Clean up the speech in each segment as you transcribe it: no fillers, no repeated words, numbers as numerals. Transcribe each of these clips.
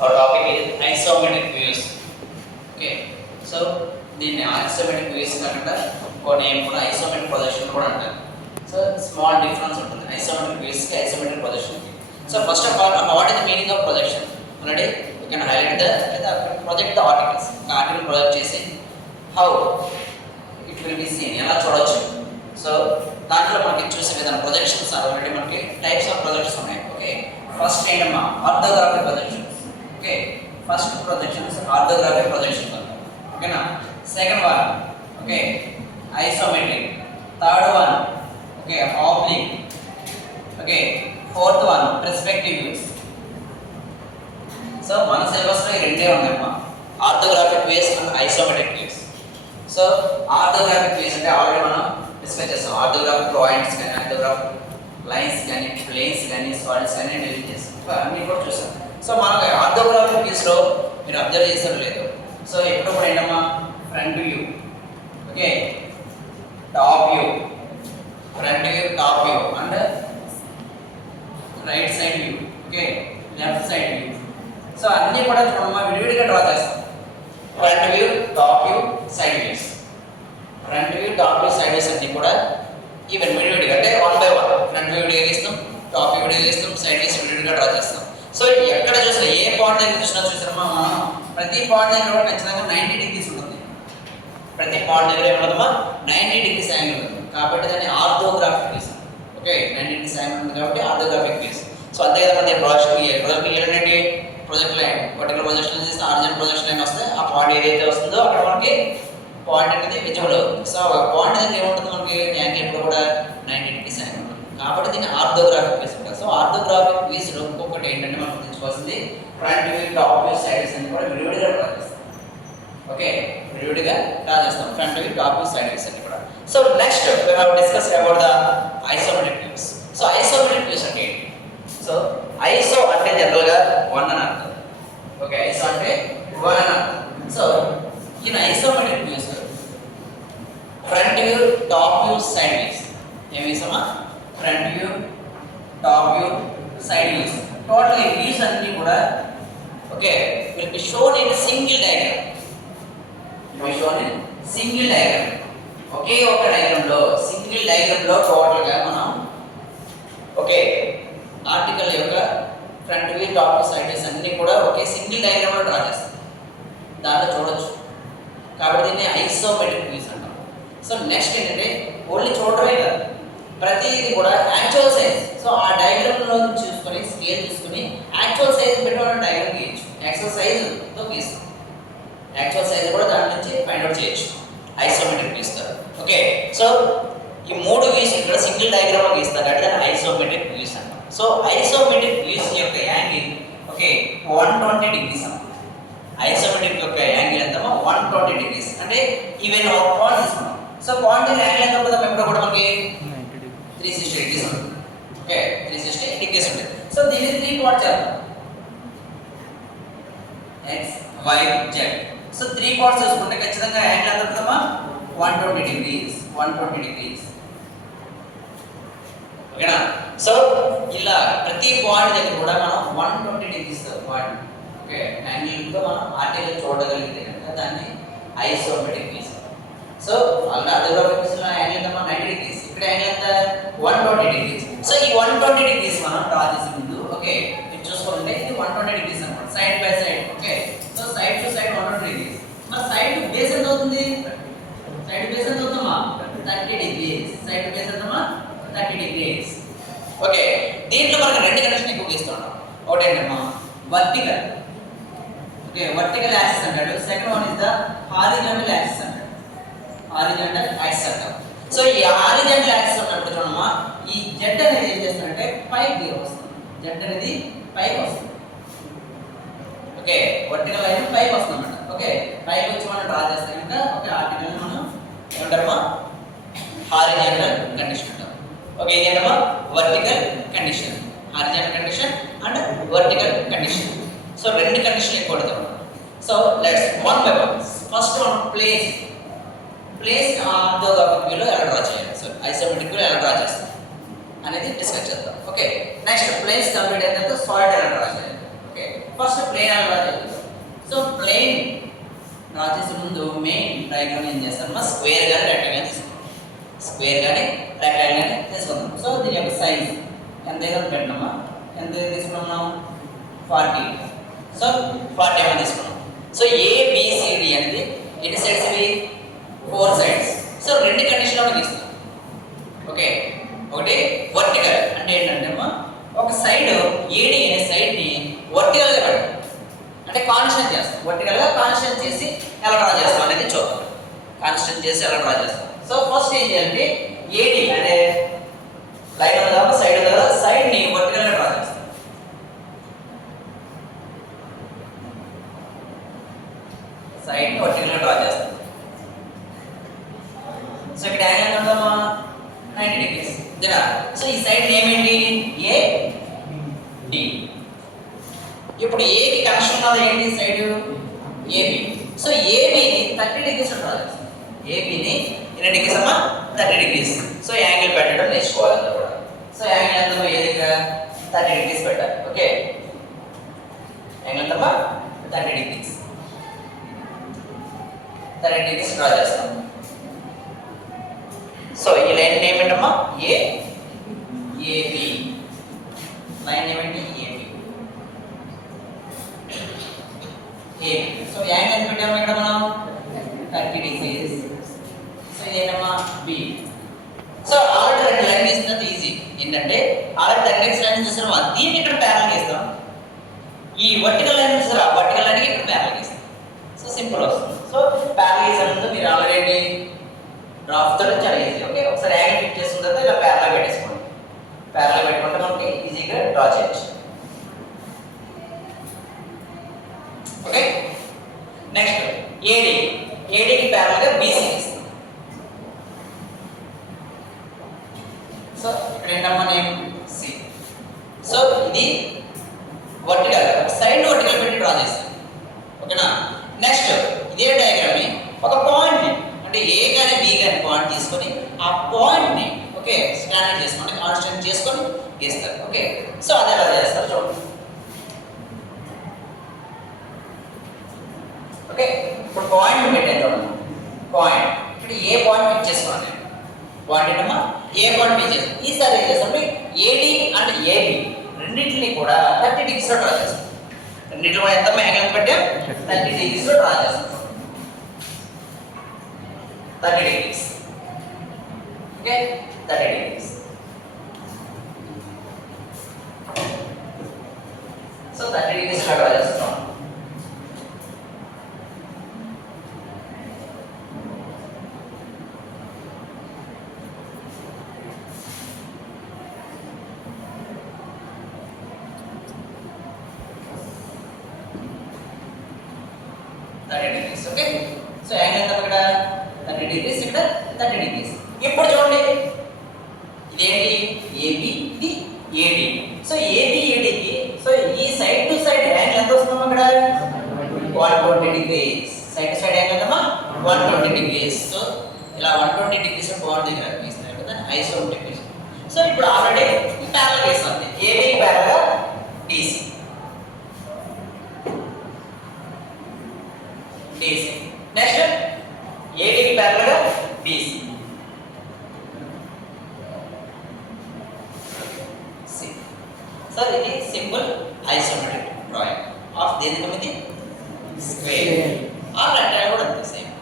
Our topic is isometric views. Okay. So దీన్ని isometric views కాకుండా ఇంకో నేమ్ కూడా isometric projection కూడా అంటారు. So small difference ఉంటుంది isometric views కి isometric projection కి. So first of all, what is the meaning of projection? Already we can highlight the project the articles. Article project చేసి how it will be seen ఎలా చూడొచ్చు. So దాంట్లో మనకి చూసే విధానం ప్రొజెక్షన్స్ ఆల్రెడీ మనకి టైప్స్ ఆఫ్ ప్రొజెక్షన్స్ ఉన్నాయి. Okay, first ఏంటమ్మా orthographic projections. Okay, first projections orthographic projections అంటారు. ఓకేనా. Second one okay isometric. Third one okay oblique. Okay, fourth one perspective views. So మన సిలబస్లో ఈ రెండే ఉన్నాయమ్మా, orthographic views and isometric views. So orthographic views అంటే already మనం డిస్కస్ చేస్తాం. ఆర్థోగ్రాఫిక్ పాయింట్స్ కానీ ఆర్థోగ్రాఫిక్ లైన్స్ కానీ ప్లేన్స్ కానీ సాలిడ్స్ కానీ డీల్ చేస్తాం, అన్నీ కూడా చూసాం. సో మనకు ఆర్థోగ్రాఫిక్ వ్యూస్లో మీరు అబ్జర్వ్ చేస్తారు లేదు, సో ఎప్పుడు కూడా ఏంటమ్మా front view, okay top view, front view top view and right side view, okay left side view. So అన్నీ కూడా చూడమ్మా విడివిడిగా డ్రా చేస్తాం. Front view, top view, side views. Front view, top view, side views అన్నీ కూడా even విడివిడిగా అంటే one by one front view విడిగా గీస్తాం, టాప్ వ్యూ విడిగా గీస్తాం, సైడ్ వ్యూస్ విడివిడిగా డ్రా చేస్తాం. సో ఎక్కడ చూసినా ఏ పాయింట్ దగ్గర చూసామా మనం ప్రతి పాయింట్ దగ్గర కూడా ఖచ్చితంగా 90 డిగ్రీస్ ఉంటుంది. ప్రతి పాయింట్ దగ్గర ఏమవుతుందమ్మా 90 డిగ్రీస్ యాంగిల్ ఉంటుంది. కాబట్టి దాన్ని orthographic views. Okay, 90 degrees angle ఉంది కాబట్టి ఆర్థోగ్రాఫిక్ వ్యూస్. సో అంతే కదా మన ప్రాజెక్ట్ ఏంటంటే ప్రొజెక్ట్ లైన్ పర్టికులర్ ప్రొజెక్షన్ చేస్తే ఆరిజినల్ ప్రొజెక్షన్ లైన్ వస్తే ఆ పాయింట్ ఏదైతే వస్తుందో అక్కడ మనకి పాయింట్ అనేది విజిబుల్ అవుతుంది. సో ఆ పాయింట్ దగ్గర ఏముంటుంది మనకి యాంగిల్ ఎప్పుడు కూడా 90 డిగ్రీస్ యాంగిల్ ఉంటుంది. కాబట్టి దీన్ని ఆర్థోగ్రాఫిక్ వ్యూస్ ఉంటారు. సో ఆర్థోగ్రాఫిక్ వ్యూస్లో ఇంకొకటి ఏంటంటే మనం గుర్తుంచుకోవాల్సింది front view, top view, side views అన్ని కూడా విడివిడిగా డ్రా చేస్తాం. ఓకే, విడివిడిగా డ్రా చేస్తాం front view, top view, side views అన్ని కూడా. So next we have discussed about the isometric views. So isometric views అంటే ఏంటి? సో ఐసో అంటే జనరల్గా 1 అని అర్థం. ఓకే, ఐసో అంటే 1 అని అర్థం. So in isometric views front view, top view, side views ఏమి ఇస్తామా front view, top view, side views total ఈ వ్యూస్ అన్ని కూడా okay will be shown in single diagram. Will be shown in single diagram. ఒకే ఒక డయాగ్రామ్లో single డయాగ్రామ్లో టోటల్గా మనం ఓకే ఆర్టికల్ యొక్క front view, top view, side views అన్ని కూడా ఒకే సింగిల్ డయాగ్రామ్లో డ్రా చేస్తాం. దాంట్లో చూడొచ్చు. కాబట్టి దీన్ని ఐసోమెట్రిక్ వ్యూస్ అంటాం. సో నెక్స్ట్ ఏంటంటే ఓన్లీ చూడటమే కాదు, ప్రతిదీ కూడా యాక్చువల్ సైజ్. సో ఆ డయాగ్రామ్లో చూసుకొని స్కేల్ చూసుకొని యాక్చువల్ సైజ్ పెట్టుకోవాలని డయాగ్రామ్ గీయచ్చు. యాక్చువల్ సైజుతో గీస్తాం. యాక్చువల్ సైజ్ కూడా దాని నుంచి ఫైండ్ అవుట్ చేయొచ్చు ఐసోమెట్రిక్ గీస్తారు. ఓకే, సో ఈ 3 వ్యూస్ ఇక్కడ సింగిల్ డయాగ్రామ్ గీస్తారు అంటే దాన్ని ఐసోమెట్రిక్ వ్యూస్ అంటాం. సో ఐసోమెట్రిక్ వ్యూస్ యొక్క యాంగిల్ ఓకే 120 డిగ్రీస్ అన్నమాట. ఐసోమెట్రిక్ యొక్క యాంగిల్ ఎంతమో 120 డిగ్రీస్. అంటే ఈవెన్ ఒక పాయింట్ తీసుకున్నాం. సో పాయింట్ యాంగిల్ ఎంత ఉంటుందో ఎప్పుడు కూడా మనకి 360 డిగ్రీస్ ఉంటుంది. ఓకే, 360 డిగ్రీస్ ఉంటుంది. సో దీన్ని 3 పార్ట్ చేద్దాం. X, Y, Z. So 3 parts చూసుకుంటే ఖచ్చితంగా యాంగిల్ ఎంత ఉంటుందమ్మా 120 డిగ్రీస్. 120 డిగ్రీస్. ఓకేనా. సో ఇలా ప్రతి పాయింట్ దగ్గర కూడా మనం 120 డిగ్రీస్ పాయింట్ ఓకే యాంగిల్తో మనం ఆర్టికల్ చూడగలిగితే కనుక దాన్ని ఐసోమెట్రిక్ వ్యూస్. సో అలా ఆర్థోగ్రాఫిక్ వ్యూస్లో యాంగిల్ ఎంత 90 డిగ్రీస్, ఇక్కడ యాంగిల్ ఎంత 120 డిగ్రీస్. సో ఈ 120 డిగ్రీస్ మనం డ్రా చేసే ముందు ఓకే ఇది చూసుకుంటే ఇది 120 డిగ్రీస్ అన్నమాట side by side. Okay, so side to side 120 degrees. మరి సైడ్ టు బేస్ ఎంత అవుతుంది? సైడ్ టు బేస్ ఎంత అవుతుందమ్మా 30 డిగ్రీస్. సైడ్ టు బేస్ ఎంతమ్మా 30 డిగ్రీస్. ఓకే, దీంట్లో మనకు 2 కండిషన్ ఎక్కువ గీస్తున్నాం. ఒకటి ఏంటమ్మా వర్టికల్. ఓకే, వర్టికల్ యాక్సిస్ అంటాడు. Second one is the horizontal axis అంటాడు. హారిజాంటల్ యాక్సిస్ అంటారు. సో ఈ హారిజాంటల్ యాక్సిస్ ఉన్నప్పుడు చూడమ్మా ఈ జెడ్ అనేది ఏం చేస్తుందంటే పైకి వస్తుంది. జెడ్ అనేది పైకి వస్తుంది. ఓకే, వర్టికల్ లైన్ పైకి వస్తుంది అన్నమాట. ఓకే, పైకి వచ్చి మనం డ్రా చేస్తే కనుక ఓకే ఆర్టికల్ మనం ఏమంటారమ్మా హారిజాంటల్ కండిషన్ అంటాం. ఓకే, ఇదేంటమ్మా vertical condition, horizontal condition and vertical condition. So 2 కండిషన్లు ఎక్కువ పడతాం. So let's one by one. First మనం ప్లేస్ ఆర్థోగ్రాఫిక్ వ్యూలో ఎలా డ్రా చేయాలి, సో ఐసోమెట్రిక్ వ్యూలో ఎలా డ్రా చేస్తాం అనేది డిస్కస్ చేద్దాం. ఓకే, నెక్స్ట్ ప్లేస్ కంప్లీట్ అయిన తర్వాత సాలిడ్ ఎలా డ్రా చేయాలి. ఓకే, ఫస్ట్ ప్లేన్ ఎలా డ్రా చేస్తాం? సో ప్లేన్ డ్రా చేసే ముందు మెయిన్ డయాగ్రామ్ ఏం చేస్తారమ్మా, స్క్వేర్ కానీ రెక్టాంగిల్ తీసుకుంటాం. స్క్వేర్ కానీ రెక్టాంగిల్ కానీ తీసుకుందాం. సో దీని యొక్క సైజ్ ఎంత అయితే పెట్టినామా, ఎంత తీసుకున్నాం 40. సో 40 mm తీసుకున్నాం. సో ఏబిసిడి అనేది ఎన్ని సైడ్స్ ఇవి 4 సైడ్స్. సో రెండు కండిషన్లో తీస్తాం. ఓకే, ఒకటి వర్టికల్ అంటే ఏంటంటే అమ్మా, ఒక సైడ్ ఏడి అనే సైడ్ని వర్టికల్గా పెడతాం, అంటే కాన్స్టెంట్ చేస్తాం. వర్టికల్గా కాన్స్టెంట్ చేసి ఎలా డ్రా చేస్తాం అనేది చూద్దాం. కాన్స్టెంట్ చేసి ఎలా డ్రా చేస్తాం. సో ఫస్ట్ ఏం చేయాలంటే ఏడి అంటే లైన్ ఉంది కదా, సైడ్ ఉంది కదా, సైడ్ని వర్టికల్గా డ్రా చేస్తాం. సైడ్ని వర్టికల్గా డ్రా చేస్తాం. సో ఇక్కడ యాంగిల్ ఎంత ఉందమ్మా 90 degrees. కదా, సో ఈ సైడ్ నేమ్ ఏంటి ఏ డి. ఇప్పుడు ఏకి కనెక్షన్ ఉన్నది ఏంటి సైడ్ ఏబి. సో ఏబిని 30 degrees డ్రా చేస్తాం. ఏబిని ఎన్ని డిగ్రీస్ అమ్మా 30 degrees. సో యాంగిల్ పెట్టడం నేర్చుకోవాలి అంతా కూడా. సో యాంగిల్ ఎంతమ్మా ఏ దగ్గర 30 degrees పెట్టాలి. ఓకే, యాంగిల్ ఎంతమ్మా 30 degrees. 30 degrees డ్రా చేస్తాం. సో ఈ లైన్ నేమ్ ఏంటమ్మా ఏబి. లైన్ నేమ్ ఏంటి ఏబి. సో యాంగిల్ ఎంత పెట్టాము ఇక్కడ మనం 30 degrees. సో ఇదేనమ్మా బి. సో ఆల్రెడీ రెండు లైన్ తీసినంత ఈజీ. ఏంటంటే ఆల్రెడీ 30 degrees లైన్ చేస్తాం, దీన్ని ఇక్కడ ప్యారల్ చేస్తాం. ఈ వర్టికల్ లైన్ చూసారా, వర్టికల్ లైన్కి ఇక్కడ ప్యారల్ చేస్తాం. సో సింపుల్ వస్తుంది. సో ప్యారల్ చేసే ముందు మీరు ఆల్రెడీ డ్రాఫ్ తోటి చాలా ఈజీ. ఓకే, ఒకసారి యాంగిల్ ఫిట్ చేసిన తర్వాత ఇలా ప్యారల్ పెట్టేసుకోండి. ప్యారల్ పెట్టుకుంటే మనకి ఈజీగా డ్రా చేయొచ్చు. Okay, next AD. ఏడికి ప్యారల్గా బీసీ ఇస్తాం. సో ఇక్కడ ఏంటమ్మా నేమ్ సి. సో ఇది వర్టికల్, సైడ్ వర్టికల్ పెట్టి డ్రా చేస్తాం. ఓకేనా, నెక్స్ట్ ఇదే డయాగ్రామ్ని ఒక పాయింట్ అంటే ఏ కానీ బి కానీ పాయింట్ తీసుకొని ఆ పాయింట్ని ఓకే స్టాండర్డ్ చేసుకొని కాన్స్టెంట్ చేసుకొని గీస్తారు. ఓకే, సో అది ఎలా చేస్తారు చూడండి. ఓకే, ఇప్పుడు పాయింట్ పెట్టాను చూడండి. పాయింట్ ఇప్పుడు ఏ పాయింట్ పిక్ చేసుకోండి. పాయింట్ ఏంటమ్మా ఏ పాయింట్ పిక్ చేస్తాం. ఈసారి ఏం చేస్తాం, ఏడి అండ్ ఏబి రెండింటిని కూడా 30 degrees డ్రా చేస్తాం. రెండింటిలో కూడా ఎంత యాంగిల్ పెట్టాం 30 degrees డ్రా చేస్తాం. 30 degrees. Okay, 30 degrees. So 30 degrees draw చేస్తాం. ఓకే, సో యాంగిల్ ఎంత ఇక్కడ 30 degrees, ఇక్కడ 30 degrees. ఇప్పుడు చూడండి ఇదేంటి ఏబి, ఇది ఏడి. సో ఏబి ఏడికి సో ఈ సైడ్ టు సైడ్ యాంగిల్ ఎంత వస్తుందమ్మా ఇక్కడ 120 degrees. Side to side angle ఎంతమ్మా 120 degrees. సో ఇలా 120 degrees బాండ్ దగ్గర గీస్తారు కదా ఐసోమెట్రిక్. సో ఇప్పుడు ఆల్రెడీ ప్యారలల్ గీస్తాం. A B parallel D C. D C next ఏబికి ప్యారలల్ గా బిసి. సో ఇది సింపుల్ ఐసోమెట్రిక్ డ్రాయింగ్ ఆఫ్ దేనికి ఇది స్క్వేర్ ఆర్ రెక్టాంగిల్ కూడా అంతే సేమ్.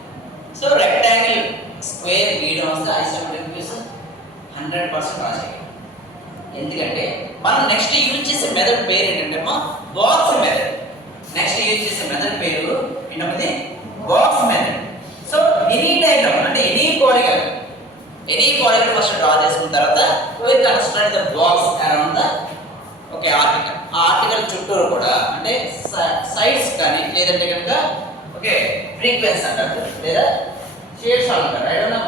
సో రెక్టాంగిల్ స్క్వేర్ గీయడం వస్తే ఐసోమెట్రిక్ వ్యూస్ 100% డ్రా చేయాలి. ఎందుకంటే మనం నెక్స్ట్ యూజ్ చేసే మెథడ్ పేరు ఏంటంటే బాక్స్ మెథడ్. నెక్స్ట్ యూజ్ చేసే మెథడ్ పేరు ఏంటంటే box method. So any diagram అంటే ఎనీ పాలిగన్ ఫస్ట్ డ్రా చేసుకున్న తర్వాత we construct the box around the okay article. ఆ ఆర్టికల్ చుట్టూరు కూడా అంటే సైడ్స్ కానీ లేదంటే కనుక ఓకే ఫ్రీక్వెన్సీ అంటారు లేదా షేడ్స్ అంటారు. I don't know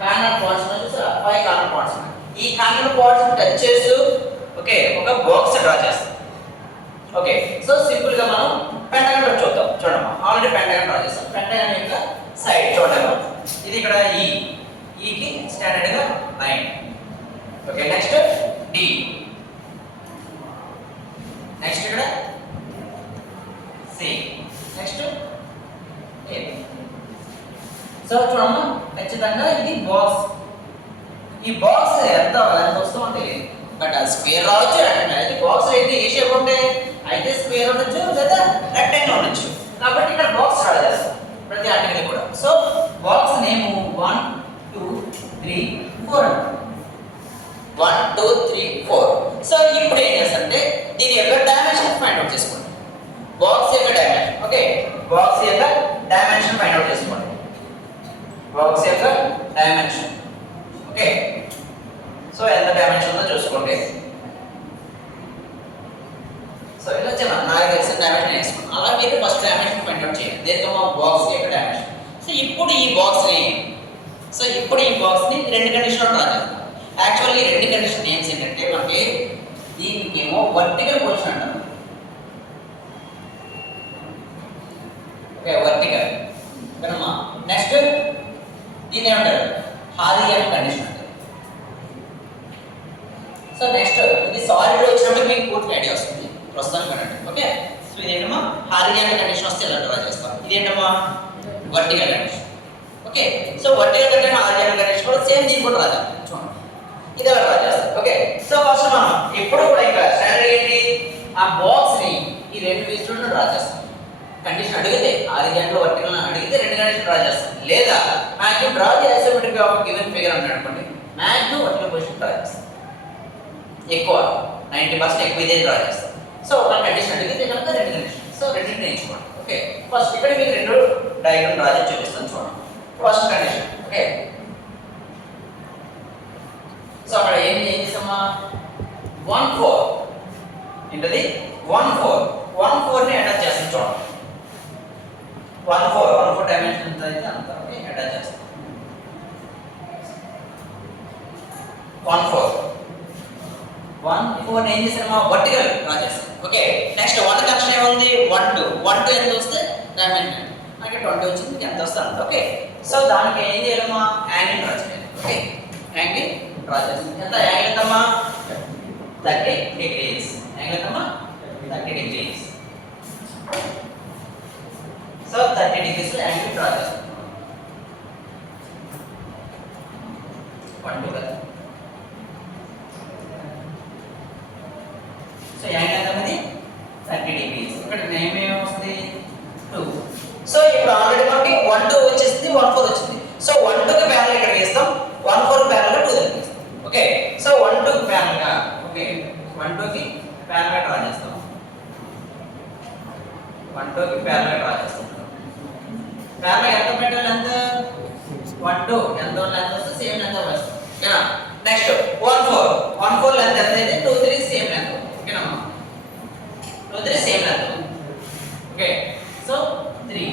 corner points చూసారా 5 కార్నర్ పాయింట్స్. ఈ కార్నర్ పాయింట్స్ టచ్ చేస్తూ ఓకే ఒక బాక్స్ డ్రా చేస్తాం. ఓకే, సో సింపుల్ గా మనం పెంటగాన్ చూద్దాం. చూడమ్మా ఆల్రెడీ పెంటగాన్ డ్రా చేస్తాం. పెంటగాన్ యొక్క సైడ్ చూడమ్మా ఇది ఇక్కడ ఈకి స్టాండర్డ్ గా 9. Okay, next D. నెక్స్ట్ ఇక్కడ సో చూడమ్మా ఖచ్చితంగా ఇది బాక్స్. ఈ బాక్స్ ఎంత వస్తూ ఉంటుంది, బట్ అది స్క్వేర్ రావచ్చు, అయితే బాక్స్ అయితే ఏ షేప్ ఉంటే అయితే స్క్వేర్ ఉండొచ్చు లేదా రెక్టాంగిల్ ఉండొచ్చు. కాబట్టి ఇక్కడ బాక్స్ డ్రా చేస్తాం ప్రతి ఆర్టికల్ కూడా. So box name 1 2 3 4 1 2 3 4. సో ఇప్పుడు ఏం చేస్తారంటే దీని యొక్క డైమెన్షన్ ఫైండ్ అవుట్ చేసుకోండి. బాక్స్ యొక్క డైమెన్షన్, ఓకే, బాక్స్ యొక్క డైమెన్షన్ ఫైండ్ అవుట్ చేసుకోండి. బాక్స్ యొక్క డైమెన్షన్, ఓకే. సో ఎంత డైమెన్షన్ ఉందో చూసుకోండి. సో ఇలా చెప్పండి, నాకు తెలిసిన డైమెన్షన్ వేసుకోండి. అలా మీరు ఫస్ట్ డైమెన్షన్ ఫైండ్ అవుట్ చేయండి. దీంతో మా బాక్స్ యొక్క డైమెన్షన్. సో ఇప్పుడు ఈ బాక్స్ని రెండు కండిషన్లో డ్రా చేద్దాం. యాక్చువల్లీ ఈ రెండు కండిషన్ నేమ్స్ ఏంటంటే మనకి దీనికి ఏమో వర్టికల్ పొజిషన్ అంటారు. ఓకే, వర్టికల్ కదమ్మా. నెక్స్ట్ దీన్ని ఏమంటారు, హారిజాంటల్ కండిషన్ అంటారు. సో నెక్స్ట్ ఇది సాలిడ్ వచ్చినప్పుడు మీకు పూర్తి ఐడియా వస్తుంది, ప్రస్తుతానికి కనండి. ఓకే, సో ఇదేంటమ్మా హారిజాంటల్ కండిషన్ వస్తే ఎలా డ్రా చేస్తాం. ఇదేంటమ్మా vertical condition. Okay, so vertical condition horizontal condition కూడా సేమ్ దీన్ని కూడా రాద్దాం. చూడండి ఇది ఎలా డ్రా చేస్తాం. ఓకే, సో ఫస్ట్ మనం ఎప్పుడు కూడా ఇక్కడ స్టాండర్డ్ ఏంటి, ఆ బాక్స్ ని ఈ రెండు విషయంలో డ్రా చేస్తాం. కండిషన్ అడిగితే హారిజాంటల్ వర్టికల్ అడిగితే రెండు కండిషన్ డ్రా చేస్తాం. లేదా మ్యాక్సిమం డ్రా చేసేటప్పుడు ఒక గివెన్ ఫిగర్ అన్నాడు అనుకోండి, మ్యాక్సిమం వర్టికల్ పొజిషన్ డ్రా చేస్తాం. ఎక్కువ 90% ఎక్కువ ఇదే డ్రా చేస్తాం. సో ఒక కండిషన్ అడిగితే కనుక రెండు కండిషన్. సో రెండింటిని నేర్చుకోండి. ఓకే, ఫస్ట్ ఇక్కడ మీకు రెండు డయాగ్రామ్ డ్రా చేసి చూపిస్తాను చూడండి. First condition, okay. సో అక్కడ ఏం చేసామా 1 4 ఏంటది 1 4 ని అటాచ్ చేస్తాం చూడండి. 1 4 డైమెన్షన్ ఎంత అయితే అంత అటాచ్ చేస్తాం. 1 4 ఏం చేసామా వర్టికల్ డ్రా చేస్తాం. ఓకే, నెక్స్ట్ 1 కనెక్షన్ ఏముంది 1 2 ఎంత వస్తే డైమెన్షన్ మనకి 20 వచ్చింది, ఎంత వస్తే అంత. ఓకే, సో దానికి ఏం చేయాలమ్మా యాంగిల్ డ్రా చేయాలి. ఓకే, యాంగిల్ డ్రా చేస్తాం. ఎంత యాంగిల్ ఎంతమ్మా 30 డిగ్రీస్. యాంగిల్ ఎంతమ్మా 30 degrees. So 30 degrees angle draw చేస్తాం. 1 2 కదా. సో యాంగిల్ ఎంత ఉంది 30 డిగ్రీస్. ఇక్కడ నేమ్ ఏమొస్తుంది 2. సో ఇప్పుడు ఆల్రెడీ మనకి 1 2 వచ్చేసింది, 1 4 వచ్చింది. సో 1 2 కి ప్యారలల్ ఇక్కడ వేస్తాం, 1 4 కి ప్యారలల్ గా 2 దగ్గర వేస్తాం. ఓకే, సో 1 2 కి ప్యారలల్ గా, ఓకే 1 2 కి ప్యారలల్ గా డ్రా చేస్తాం. 1 2 కి ప్యారలల్ గా డ్రా చేస్తాం. ప్యారలల్ ఎంత పెట్టాలి, ఎంత 1 2 ఎంత లెంత్ వస్తే సేమ్ లెంత్ వస్తుంది. ఓకేనా. నెక్స్ట్ 1 4 లెంత్ ఎంత అయితే 2 3 సేమ్ లెంత్. ఓకేనా, 2 3 same length. Okay, so 3.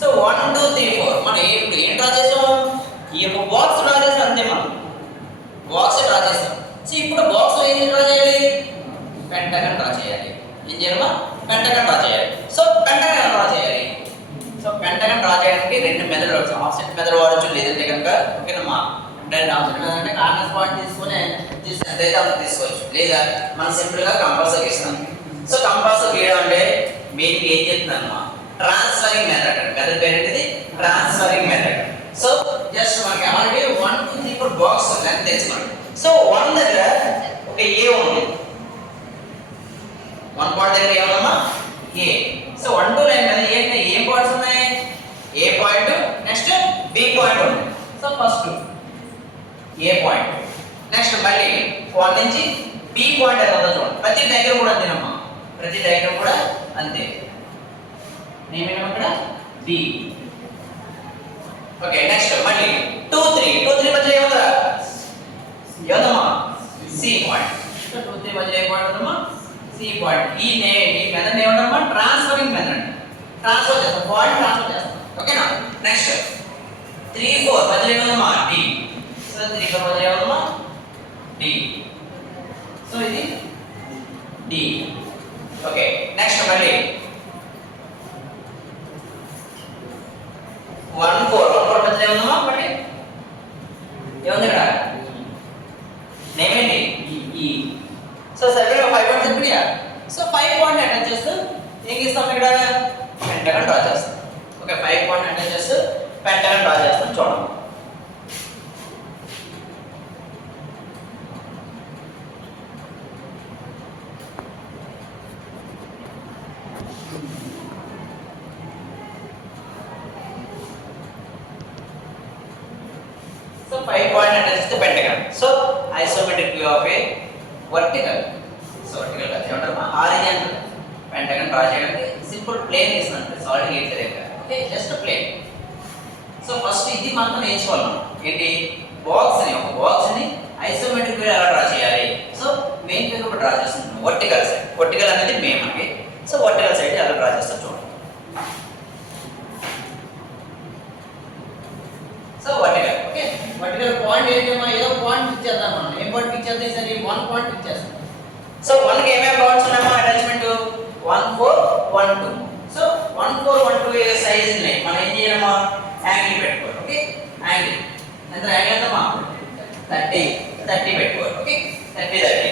So 1 2 3 4 మనం ఇప్పుడు ఏం డ్రా చేసాం, ఈ యొక్క బాక్స్ డ్రా చేసాం. అంతే, మనం బాక్స్ డ్రా చేసాం. సో ఇప్పుడు బాక్స్ లో ఏం డ్రా చేయాలి, పెంటగన్ డ్రా చేయాలి. ఏం చేయాలమ్మా పెంటగన్ డ్రా చేయాలి. సో పెంటగన్ డ్రా చేయాలి. సో పెంటగన్ డ్రా చేయడానికి రెండు మెథడ్ వాడచ్చు, ఆఫ్సెట్ మెథడ్ వాడచ్చు, లేదంటే కనుక ఓకేనమ్మా డైరెక్ట్ ఆఫ్సెట్ మెథడ్ అంటే కార్నర్ పాయింట్ తీసుకొని ఎంతైతే అంత తీసుకోవచ్చు, లేదా మనం సింపుల్ గా కంపాస్ గీస్తాం. సో కంపాస్ గీయడం అంటే మెయిన్ ఏం చెప్తుందమ్మా ట్రాన్స్ఫరింగ్ మెథడ్. మెథడ్ పేరు ఏంటిది ట్రాన్స్ఫరింగ్ మెథడ్. సో జస్ట్ మనకి ఆల్రెడీ 1 2 3 4 బాక్స్ లెంత్ తెలుసుకోండి. సో 1 దగ్గర ఒక ఏ ఉంది, 1 పాయింట్ దగ్గర ఏమన్నా ఏ. సో 1 2 లైన్ మీద ఏంటి ఏ పాయింట్స్ ఉన్నాయి, ఏ పాయింట్ నెక్స్ట్ బి పాయింట్ ఉంది. సో ఫస్ట్ ఏ పాయింట్, నెక్స్ట్ మళ్ళీ 1 నుంచి బి పాయింట్ ఎంత ఉందో చూడండి. ప్రతి డయాగ్రామ్ కూడా అంతేనమ్మా, ప్రతి డయాగ్రామ్ కూడా అంతే. నేమేమో ఇక్కడ బి. ఓకే, నెక్స్ట్ మళ్ళీ 2 3 మధ్య ఏముందా ఏమమ్మా సి పాయింట్. సో 2 3 మధ్య ఏ పాయింట్ ఉందమ్మా సి పాయింట్. ఈ మెథడ్ ఏమంటామా ట్రాన్స్ఫరింగ్ మెథడ్. ట్రాన్స్ఫర్ చేస్తాం, పాయింట్ ట్రాన్స్ఫర్ చేస్తాం. ఓకేనా. నెక్స్ట్ 3 4 మధ్య ఏమమ్మా డి. సో 3 4 మధ్య ఏమమ్మా డి. సో ఇది డి. ఓకే, నెక్స్ట్ మళ్ళీ 1 4 మధ్య ఏమమ్మా మళ్ళీ ఏముంది ఇక్కడ నేమేంటి ఈ. సో సరిగ్గా 5 పాయింట్స్ చెప్పినా. సో 5 పాయింట్ అటాచ్ చేస్తూ ఏం గీస్తాం, ఇక్కడ పెంటగన్ డ్రా చేస్తాం. ఓకే, 5 పాయింట్ అటాచ్ చేస్తూ పెంటగాన్ డ్రా చేస్తాను చూడండి. So 5 point address is the pentagon. So isometric view of a vertical. So vertical కాదు ఏమంటారు horizontal pentagon డ్రా చేయడానికి సింపుల్ ప్లేన్ ఇస్తున్నాను సాలిడ్ గీత రేఖ. Okay just plane. So first ఇది మాత్రం నేర్చుకోవాలి మనం. ఏంటి బాక్స్ ని ఒక బాక్స్ ని ఐసోమెట్రిక్ వ్యూ ఎలా డ్రా చేయాలి. సో మెయిన్ ఫిగర్ డ్రా చేస్తున్నాం వర్టికల్ సైడ్. వర్టికల్ అనేది మెయిన్ మనకి. సో వర్టికల్ సైడ్ ఎలా డ్రా చేస్తాం చూడండి. So vertical okay vertical point ఏంటమ్మా ఏదో పాయింట్ ఫిక్స్ చేద్దాం మనం. ఏం పాయింట్ ఫిక్స్ చేద్దాం ఈసారి 1 పాయింట్ ఫిక్స్ చేస్తాం. సో 1 కి ఏమేం పాయింట్స్ ఉన్నాయమ్మా అటాచ్మెంట్ 1 4 1 2. సో 1 4 1 2 ఏ సైజ్ ఉన్నాయి మనం ఏం చేయాలమ్మా యాంగిల్ పెట్టుకోవాలి. ఓకే యాంగిల్ ఎంత యాంగిల్ ఎంతమ్మా 30 పెట్టుకోవాలి. ఓకే 30.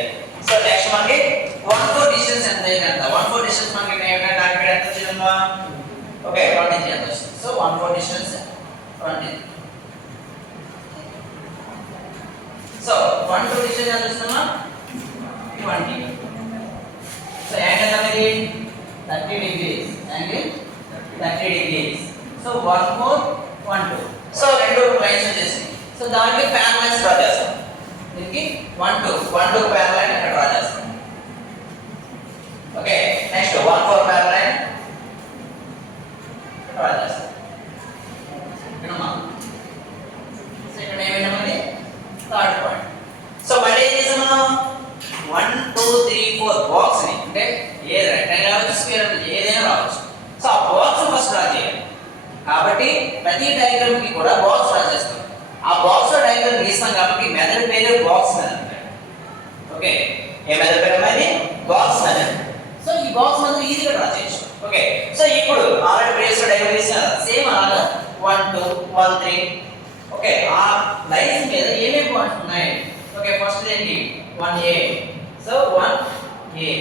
సో నెక్స్ట్ మనకి 1 4 డిస్టెన్స్ ఎంత అయిందంట 1 4 డిస్టెన్స్ మనకి ఏమైనా టార్గెట్ ఎంత వచ్చిందమ్మా ఓకే 20 ఎంత వచ్చింది. So 1 4 distance 20. సో 1 2 డిస్టెన్స్ ఎంత వస్తుందమ్మా 20. సో యాంగిల్ అనేది 30 degrees angle 30 degrees. So 1 4 1 2. So రెండు లైన్స్ వచ్చేసి సో దానికి ప్యారలల్స్ డ్రా చేస్తాం. దీనికి 1 2 ప్యారలల్ ఇక్కడ డ్రా చేస్తాం. ఓకే నెక్స్ట్ 1 4 ప్యారలల్ డ్రా చేస్తాం. వినమా సో ఇక్కడ ఏమైనా మరి థర్డ్ పాయింట్. సో మళ్ళీ ఏం చేసాం మనం 1 2 3 4 బాక్స్ ని అంటే ఏ రెక్టాంగిల్ రావచ్చు స్క్వేర్ ఏదైనా రావచ్చు. సో ఆ బాక్స్ ఫస్ట్ డ్రా చేయాలి. కాబట్టి ప్రతి డయాగ్రామ్ కి కూడా బాక్స్ డ్రా చేస్తాం. ఆ బాక్స్ లో డయాగ్రామ్ గీస్తాం కాబట్టి మెథడ్ పేరు బాక్స్ మెథడ్. ఓకే ఏ మెథడ్ పేరు మరి బాక్స్ మెథడ్. సో ఈ బాక్స్ మెథడ్ ఈజీగా డ్రా చేయొచ్చు. ఓకే సో ఇప్పుడు ఆల్రెడీ ప్రీవియస్ డయాగ్రామ్ గీసాం సేమ్ అలాగా 1 2 1 3. ఓకే ఆ లైన్స్ మీద ఏమేం పాయింట్స్ ఉన్నాయి. ఓకే ఫస్ట్ ఏంటి 1a. So 1a.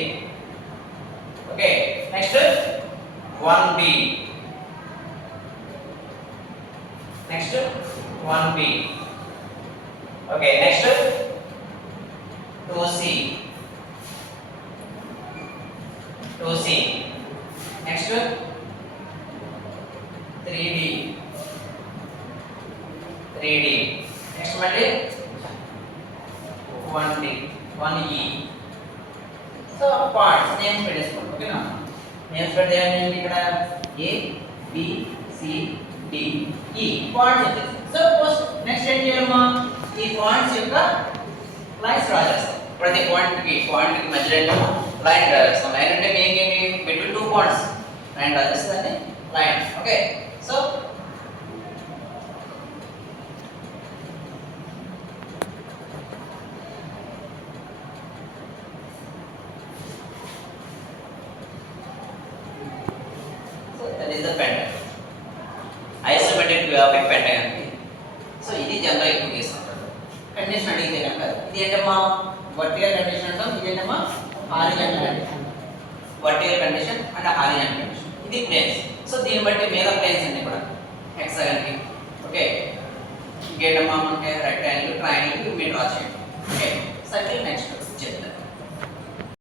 Okay next 1b. Next 1b. Okay next 2c. Next 3d. Next మళ్ళీ 1d 1e. So parts names పెట్టేసుకోండి. ఓకేనా నేమ్స్ పెట్టేయండి. ఇక్కడ a b c d e points వచ్చేసి. సో ఫస్ట్ నెక్స్ట్ ఏం చేయాలమ్మా ఈ పాయింట్స్ యొక్క లైన్స్ డ్రా చేస్తాం. ప్రతి పాయింట్ కి మధ్యలో లైన్ డ్రా చేస్తాం. లైన్ అంటే మీనింగ్ ఏంటి బిట్వీన్ 2 పాయింట్స్ లైన్ డ్రా చేస్తాం line. Okay so that is the pentagon. Isometric view of a pentagon. So ఇది జనరల్ ఎక్కువ చేస్తుంటారు. కండిషన్ అడిగితే కనుక ఇది ఏంటమ్మా వర్టికల్ కండిషన్ అంటాం. ఇది ఏంటమ్మా horizontal condition. Vertical condition and horizontal condition. ఇది ప్లేన్స్. సో దీన్ని బట్టి మీద ప్లేన్స్ అన్ని కూడా హెక్సాగన్ కి. ఓకే ఇంకేంటమ్మా మనకి రెక్టాంగిల్ ట్రయాంగిల్ ఇవి డ్రా చేయండి. Okay circle next